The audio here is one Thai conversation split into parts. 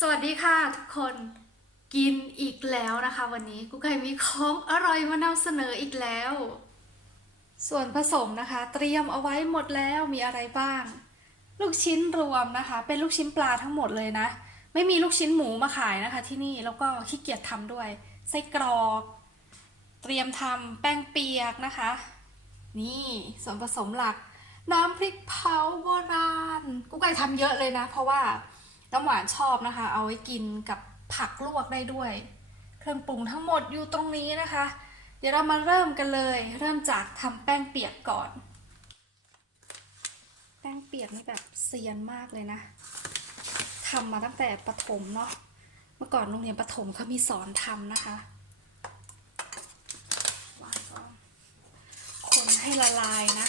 สวัสดีค่ะทุกคนกินอีกแล้วนะคะ วันนี้กุ๊กไก่มีของอร่อยมานำเสนออีกแล้ว ส่วนผสมนะคะ เตรียมเอาไว้หมดแล้วมีอะไรบ้าง ลูกชิ้นรวมนะคะ เป็นลูกชิ้นปลาทั้งหมดเลยนะ ไม่มีลูกชิ้นหมูมาขายนะคะ ที่นี่แล้วก็ขี้เกียจทำด้วยไส้กรอก เตรียมทำแป้งเปียกนะคะ นี่ส่วนผสมหลัก น้ำพริกเผาโบราณกุ๊กไก่ทำเยอะเลยนะ เพราะว่า น้ำหวานชอบนะคะ เอาไว้กินกับผักลวกได้ด้วย เครื่องปรุงทั้งหมดอยู่ตรงนี้นะคะ เดี๋ยวเรามาเริ่มกันเลย เริ่มจากทำแป้งเปียกก่อน แป้งเปียกนี่แบบเซียนมากเลยนะทำมาตั้งแต่ประถมเนาะเมื่อก่อนโรงเรียนประถมเขามีสอนทำนะคะวางก่อนคนให้ละลายนะ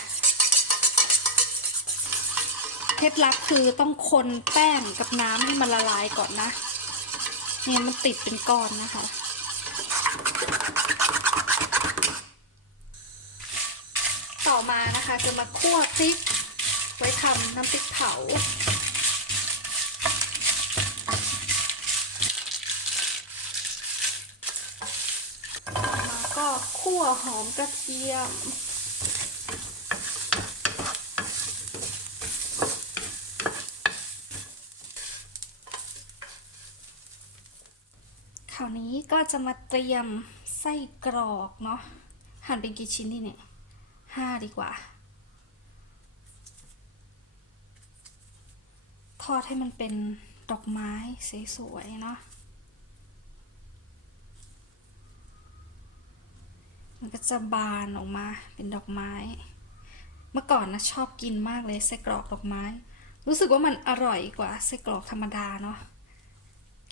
ล็ดลับคือต้องคนแป้งกับน้ำให้มันละลายก่อนนะ เนี่ยมันติดเป็นก้อนนะคะ ต่อมานะคะจะมาคั่วพริก ไว้ทำน้ำพริกเผาต่อมาก็คั่วหอมกระเทียม คราวนี้ ก็จะมาเตรียมไส้กรอกเนาะหั่นเป็นกี่ชิ้นดีเนี่ยห้าดีกว่า ทอดให้มันเป็นดอกไม้สวยๆเนาะมันก็จะบานออกมาเป็นดอกไม้ เมื่อก่อนนะชอบกินมากเลยไส้กรอกดอกไม้ รู้สึกว่ามันอร่อยกว่าไส้กรอกธรรมดาเนาะ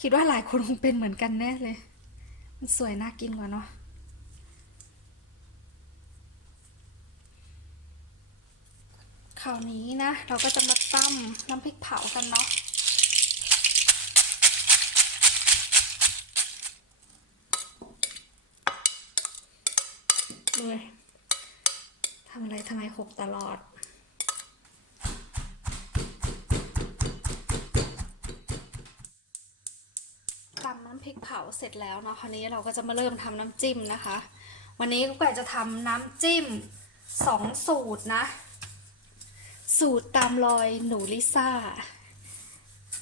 คิดว่าหลายคนคงเป็นเหมือนกันแน่เลย มันสวยน่ากินกว่าเนาะคราวนี้นะ เราก็จะมาตั้มน้ำพริกเผากันเนาะเลยทำอะไรทำไมหกตลอด ตำน้ำพ ริกเผาเสร็จแล้วเนาะคราวนี้เราก็จะมาเริ่มทำน้ำจิ้มนะคะ วันนี้กุ๊กจะทำน้ำจิ้มสองสูตรนะ สูตรตามรอยหนูลิซ่า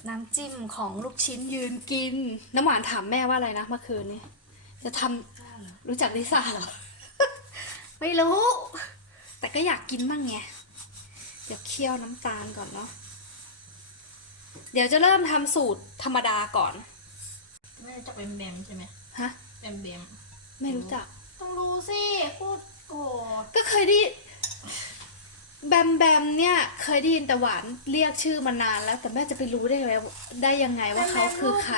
น้ำจิ้มของลูกชิ้นยืนกิน น้ำหวานถามแม่ว่าอะไรนะเมื่อคืนนี้ จะทำรู้จักลิซ่าเหรอ ไม่รู้ แต่ก็อยากกินบ้างไง เดี๋ยวเคี่ยวน้ำตาลก่อนเนาะ เดี๋ยวจะเริ่มทำสูตรธรรมดาก่อน แม่จะเป็นแบมใช่ไหมฮะ แบมแบมไม่รู้จัก ต้องรู้สิพูดโกรธก็เคยได้แบมแบมเนี่ยเคยได้ยินแต่หวานเรียกชื่อมานานแล้ว แต่แม่จะไปรู้ได้ไงได้ยังไงว่าเขาคือใคร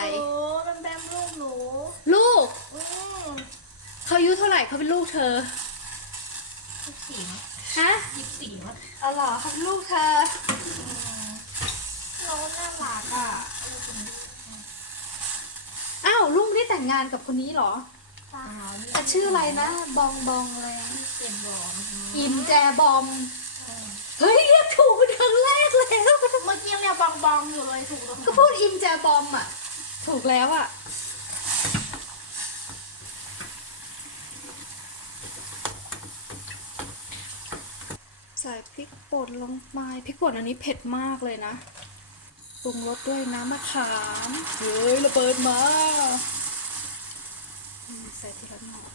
แบมแบมลูกหนูลูกอืมเขาอายุเท่าไหร่เขาเป็นลูกเธอยี่สิบสี่มั้งฮะยี่สิบสี่มั้งอ๋อเหรอเขาเป็นลูกเธอเราน่ารักอะลูกเป็นลูก อ้าวลูกได้ แต่งงานกับคนนี้เหรอสาวอะชื่ออะไรนะ บองบองอะไรนะเสียงร้องอิมแจบอม เฮ้ยเรียกถูกเป็นครั้งแรกแล้วเมื่อกี้เรียกบองบองอยู่เลยถูกตรงไหนก็พูดอิมแจบอมอะ ถูกแล้วอะใส่พริกป่นลงไปพริกป่นอันนี้เผ็ดมากเลยนะปรุงรสด้วยน้ำมะขาม เฮ้ยระเบิดมาอืมใส่ทีละห น่อย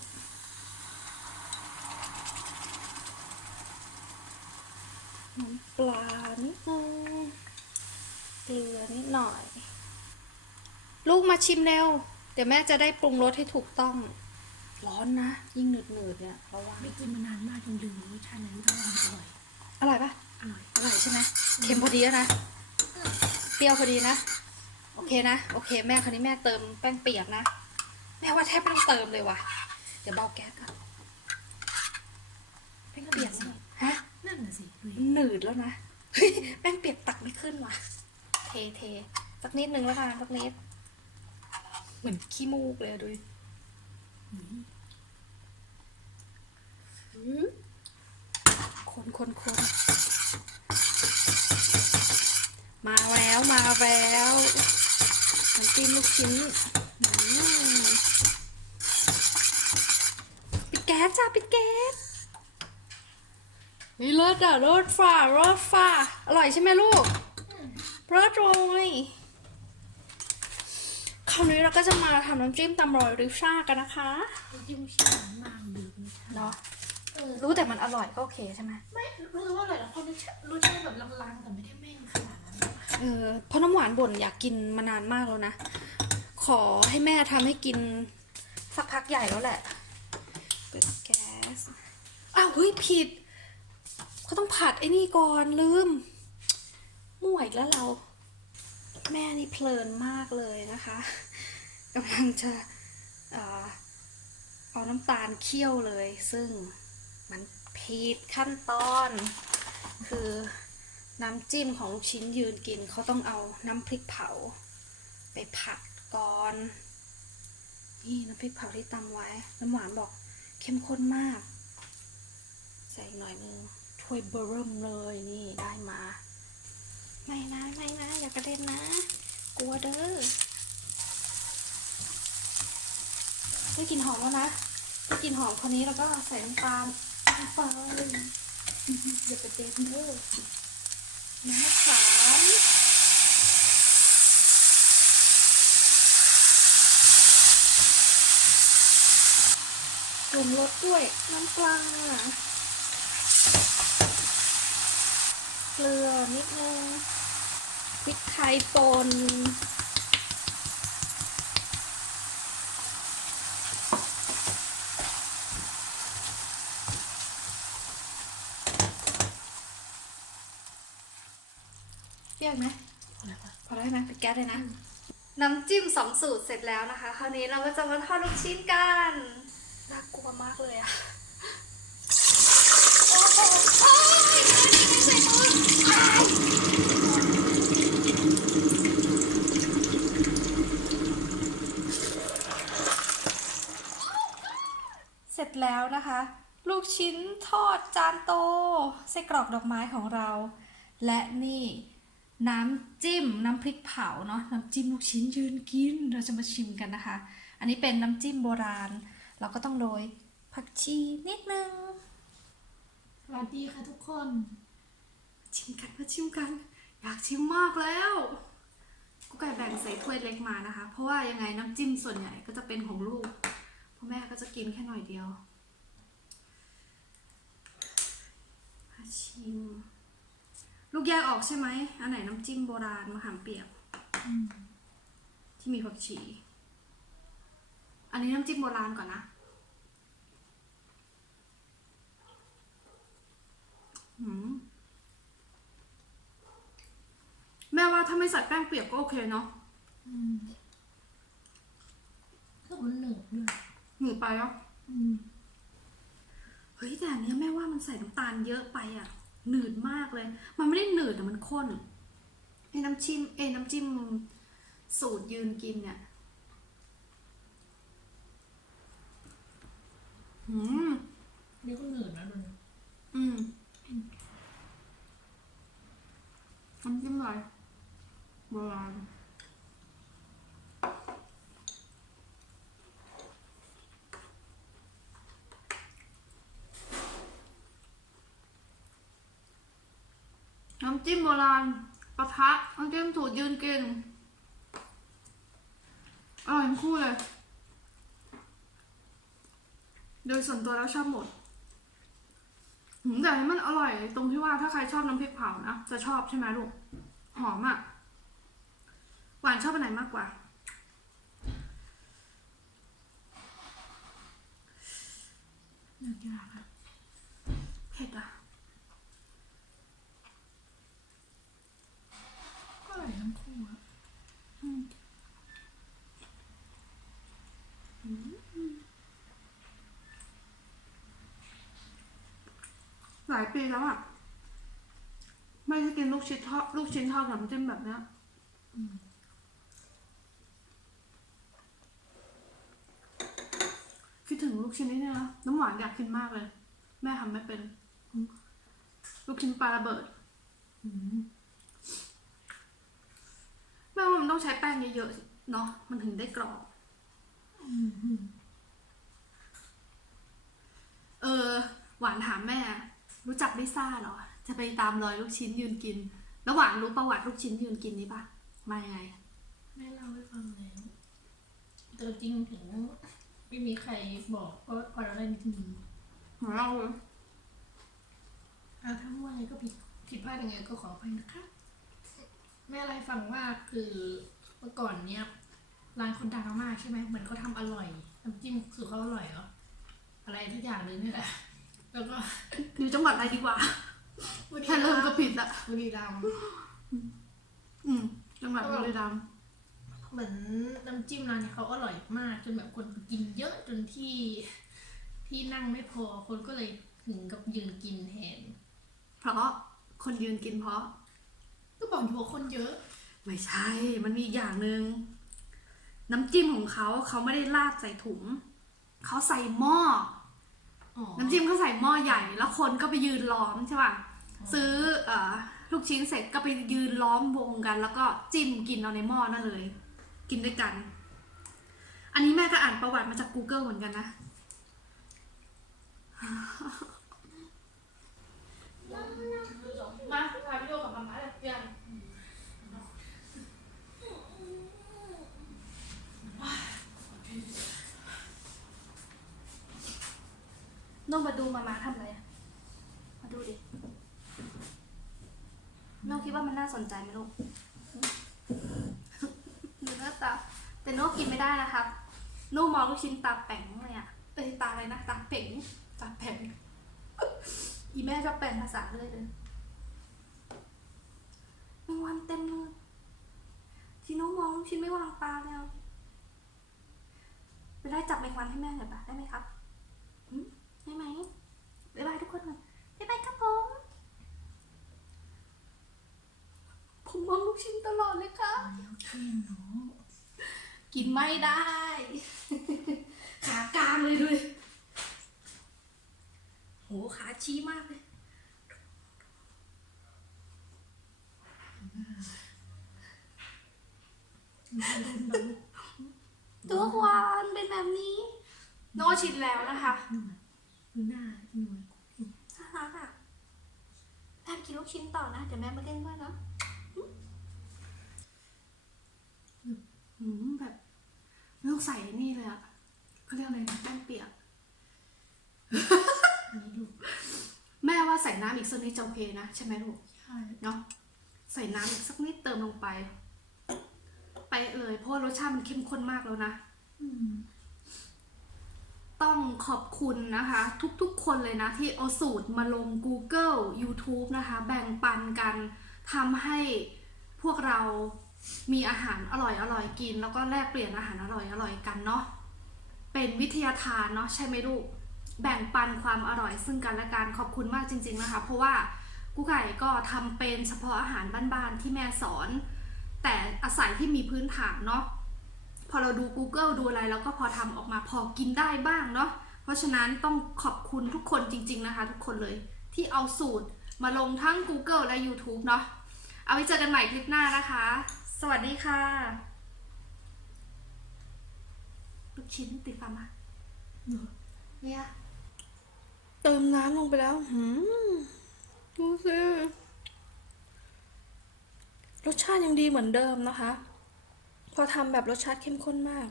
น้ำปลานิดนึงเกลือนิดหน่อย ลูกมาชิมเร็ว เดี๋ยวแม่จะได้ปรุงรสให้ถูกต้อง ร้อนนะ ยิ่งหนืดหนืดๆเนี่ยระวังไม่กินมานานมากจนลืมรสชาตินั้นก็อร่อย อร่อยปะอร่อย อร่อยใช่ไหมเค็มพอดีแล้วนะ เปรี้ยวพอดีนะ โอเคนะ โอเค แม่คราวนี้แม่เติมแป้งเปียกนะ แม่ว่าแทบไม่ต้องเติมเลยว่ะ เดี๋ยวเบาแก๊สก่อนแป้งเปียกสิฮะ นั่นน่ะสิดูดิหนืดแล้วนะเฮ้ยแป้งเปียกตักไม่ขึ้นว่ะ เทเทสักนิดนึงแล้วกันสักนิด เหมือนขี้มูกเลยอะดูดิคนคนคนมาแล้วมาแล้วน้ำลูกชิ้นอืมปิดแก๊สจ้าปิดแก๊สนี่รสอะรสฝ่ารสฝ่าอร่อยใช่ไหมลูกรสโรยคราวนี้เราก็จะมาทำน้ำจิ้มตำรอยริซ่ากันนะคะน้ำจิ้มชิ้นมากดื่มรสชาติเนาะเออรู้แต่มันอร่อยก็โอเคใช่ไหมไม่รู้สึกว่าอร่อยนะเพราะรสชาติรสชาติแบบลางๆแต่ไม่ได้แม่งขนาดนั้นเออเพราะน้ำหวานบ่นอยากกินมานานมากแล้วนะ ขอให้แม่ทำให้กินสักพักใหญ่แล้วแหละเปิดแก๊ส อ้าวเฮ้ยผิดเขาต้องผัดไอ้นี่ก่อนลืมมั่วอีกแล้วเรา แม่นี่เพลินมากเลยนะคะกำลังจะเออเอาน้ำตาลเคี่ยวเลย ซึ่งมันผิดขั้นตอน คือน้ำจิ้มของลูกชิ้นยืนกินเขาต้องเอาน้ำพริกเผา ไปผัดก่อน นี่น้ำพริกเผาที่ตำไว้ น้ำหวานบอก เข้มข้นมาก ใส่หน่อยนึงถ้วยเบอร์เริ่มเลยนี่ได้มา ไม่นะไม่นะอย่ากระเด็นนะ กลัวเด้อได้กลิ่นหอมแล้วนะได้กลิ่นหอมคนนี้แล้วก็ใส่น้ำตาลลงไปอย่ากระเด็นเด้อน้ำขาม ปรุงรสด้วยน้ำปลาเกลือนิดนึงพริกไทยป่นเปรี้ยวไหมอะไรวะพอได้ไหมปิดแก๊สเลยนะ น้ำจิ้มสองสูตรเสร็จแล้วนะคะ คราวนี้เราก็จะมาทอดลูกชิ้นกัน วมากเลยอะโอ้โหโอ้ยไม่ใส่มือเสร็จแล้วนะคะ ลูกชิ้นทอดจานโตไส้กรอกดอกไม้ของเรา และนี่น้ำจิ้มน้ำพริกเผาเนาะน้ำจิ้มลูกชิ้นยืนกินเราจะมาชิมกันนะคะ อันนี้เป็นน้ำจิ้มโบราณ เราก็ต้องโรยผักชีนิดนึง สวัสดีค่ะทุกคน ชิมกันมาชิมกัน อยากชิมมากแล้วกูไก่แบ่งใส่ถ้วยเล็กมานะคะ เพราะว่ายังไงน้ำจิ้มส่วนใหญ่ก็จะเป็นของลูกพ่อแม่ก็จะกินแค่หน่อยเดียวมาชิม ลูกแยกออกใช่ไหมอันไหนน้ำจิ้มโบราณมะขามเปียกอืมที่มีผักชี อันนี้น้ำจิ้มโบราณก่อนนะหืมแม่ว่าถ้าไม่ใส่แป้งเปียกก็โอเคเนาะอืมก็มันเหนืดด้วยหนูไปแล้วอืมเฮ้ยแต่อันเนี้ยแม่ว่ามันใส่น้ำตาลเยอะไปอะ่ะ หนืดมากเลย มันไม่ได้หนืดแต่มันข้นไอ้น้ำจิ้มเอ้ยน้ำจิ้มสูตรยืนกินเนี่ย หืมนี่ก็เหนืดนะดูนะอืมน้ำจิ้มอะไรโบราณน้ำจิ้มโบราณปะทะน้ำจิ้มสูตรยืนกินอร่อยทั้งคู่เลย โดยส่วนตัวแล้วชอบหมดแต่มันอร่อยตรงที่ว่าถ้าใครชอบน้ำพริกเผานะจะชอบใช่ไหมลูก หอมอะ่ะ หวานชอบอันไหนมากกว่าเหนืดยากอะเผ็ดอะ ก็อร่อยทั้งคู่อะ หลาย ปีแล้วอะ่ะ ไม่ได้กินลูกชิ้นทอดลูกชิ้นทอดกับน้ำจิ้มแบบเนี้ยคิดถึงลูกชิ้นนี้เนี่ยนะน้ำหวานอยากกินมากเลย แม่ทำไม่เป็น ลูกชิ้นปลาระเบิดอืมแม่ว่ามันต้องใช้แป้งเยอะเนาะมันถึงได้กรอบเออ หวานถามแม่ รู้จักลิซ่าเหรอ จะไปตามรอยลูกชิ้นยืนกินแล้วหวานรู้ประวัติลูกชิ้นยืนกินนี้ปะมายังไง แม่เล่าให้ฟังแล้วแต่จริงถึงไม่มีใครบอกก็พอเราได้นิดนึงหัวเราเลยอะถ้ามั่วอะไรก็ผิดผิดพลาดยังไงก็ขออภัยนะคะ แม่อะไรให้ฟังว่าคือเมื่อก่อนเนี้ยร้านคนดังมากใช่ไหมเหมือนเขาทำอร่อยน้ำจิ้มสูตรเขาอร่อยเหรออะไรทุกอย่างเลยนี่แหละ แล้วก็อยู่จังหวัดอะไรดีกว่าบุรีถ้ารัเริ่มมก็ย์ผิดละบุรีรัมย์อืม จังหวัดบุรีรัมย์เหมือนน้ำจิ้มร้านนี้เขาอร่อยมาก จนแบบคนกินเยอะจนที่ที่นั่งไม่พอคนก็เลยถึงกับยืนกินแทนเพราะคนยืนกินเพราะ ก็บอกอยู่ว่าคนเยอะ ไม่ใช่ มันมีอีกอย่างหนึ่งน้ำจิ้มของเขาเขาไม่ได้ราดใส่ถุง เขาใส่หม้ออ๋อ น้ำจิ้มเขาใส่หม้อใหญ่ แล้วคนก็ไปยืนล้อมใช่ป่ะ ซื้อเอ่อลูกชิ้นเสร็จก็ไปยืนล้อมวงกัน แล้วก็จิ้มกินเอาในหม้อนั่นเลย กินด้วยกัน อันนี้แม่ก็อ่านประวัติมาจาก Google เหมือนกันนะ มาถ่ายวิดีโอกับมาม่าเลยยัง น้องมาดูมามาทำอะไรอะมาดูดิ น้องคิดว่ามันน่าสนใจไหมลูกดูหน้าตาแต่น้กินไม่ได้นะครับน้มองลูกชิ้นตาแป๋งเลยอะเอ้ยตาอะไรนะ ตาเป๋งตาแป๋งอีแม่ชอบแปลงภาษาเลยเลยแมงวันเต็มเลยที่น้องมองลูกชิ้นไม่วางตาเลยอะไปไล่จับแมงวันให้แม่หน่อยปะได้ไหมครับ อืมได้ไหมบ๊ายบายทุกคนหน่อยบ๊ายบายครับผม ผมมองลูกชิ้นตลอดเลยค่ะกินไม่ได้ ขากลางเลยด้วยโหขาชี้มากเลยตัวควานเป็นแบบนี้ โนชินแล้วนะคะ ดูหน้าหน่วยน่ารักอะแม่กินลูกชิ้นต่อนะ เดี๋ยวแม่มาเล่นด้วยเนาะอืมแบบ ลูกใส่นี่เลยอะเขาเรียกอะไรนะแป้งเปียกอันนี้ดูแม่ว่าใส่น้ำอีกสักนิดจะโอเคนะ ใช่ไหมลูก ใช่ เนาะใส่น้ำอีกสักนิดเติมลงไป ไปเลยเพราะว่ารสชาติมันเข้มข้นมากแล้วนะ อืม ต้องขอบคุณนะคะ ทุกๆคนเลยนะ ที่เอาสูตรมาลง Google YouTube นะคะ แบ่งปันกันทำให้พวกเรามีอาหารอร่อยๆกิน แล้วก็แลกเปลี่ยนอาหารอร่อยๆกันเนาะเป็นวิทยาทานเนาะใช่ไหมลูกแบ่งปันความอร่อยซึ่งกันและกันขอบคุณมากจริง ๆนะคะ เพราะว่ากุ๊กไก่ก็ทำเป็นเฉพาะอาหารบ้านๆที่แม่สอน แต่อาศัยที่มีพื้นฐานเนาะ อเราดู Google ดูอะไรแล้วก็พอทำออกมาพอกินได้บ้างเนาะเพราะฉะนั้นต้องขอบคุณทุกคนจริง ๆนะคะ ทุกคนเลยที่เอาสูตรมาลงทั้ง Google และ YouTube เนาะเอาไว้เจอกันใหม่คลิปหน้านะคะ สวัสดีค่ะ ลูกชิ้นติดฟันมาเนี่ยเติมน้ำลงไปแล้วหืมดูสิรสชาติยังดีเหมือนเดิมนะคะ พอทำแบบรสชาติเข้มข้นมาก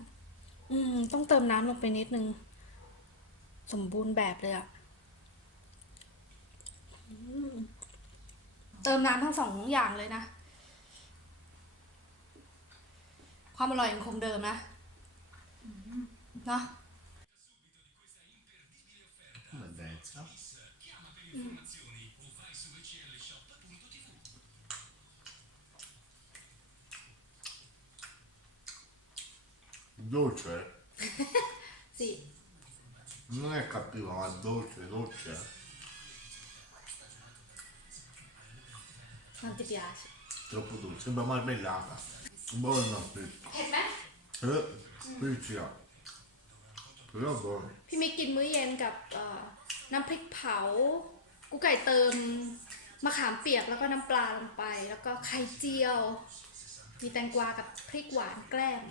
อืม ต้องเติมน้ำลงไปนิดนึง สมบูรณ์แบบเลยอะอืมเติมน้ำทั้งสองอย่างเลยนะ ความอร่อยยังคงเดิมนะเนาะ Maldezza. Dolce? สิ Non è cattivo, ma dolce, dolce. มันติปิอาช Troppo dolce, sembra marmellata. Buono, sì. เห็นไหม Eh, spiccia. Però buono. พี่มิกกินมื้อเย็นกับเอ่อน้ำพริกเผา กูไก่เติมมะขามเปียกแล้วก็น้ำปลาลงไป แล้วก็ไข่เจียว มีแตงกวากับพริกหวานแกล้ม